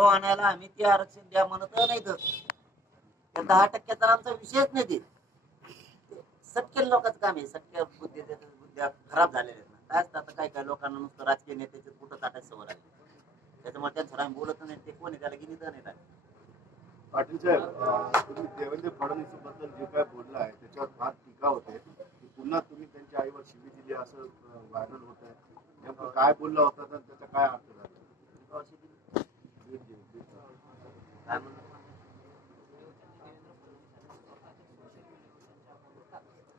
भाव आणायला आम्ही ते आरक्षण द्या म्हणत नाही तर त्या दहा टक्क्याचा आमचा विषयच नाही ते सटकेल लोकांचं काम आहे. सटक्या बुद्धी बुद्ध्या खराब झालेल्या आहेत. ना काय असतं आता काय काय लोकांना नुसतं राजकीय नेत्याचे कुठं टाकायची सवय लागली. त्याच्यामुळे त्यांच्यावर आम्ही बोलत नाही ते कोणी त्याला गिनी नाही टाकत पाटील साहेब तुम्ही देवेंद्र फडणवीसबद्दल जे काय बोलला आहे त्याच्यावर फार टीका होते. की पुन्हा तुम्ही त्यांच्या आईवर शिवी दिली असं व्हायरल होत आहे नेमकं काय बोलला होता तर त्याचा काय अर्थ झाला अशी ती- काय म्हणलं काय म्हणलं नाही, मी बोललोच नाही ना. काय तुला काय बोललो? बोललोच नाही. आणि बोललो असलं ते शब्द मागं घेऊ काय झालं मी बोललोच नाही आईवर बोललोच नाही पण तुम्ही शिवी दिली असं ते व्हायरल होते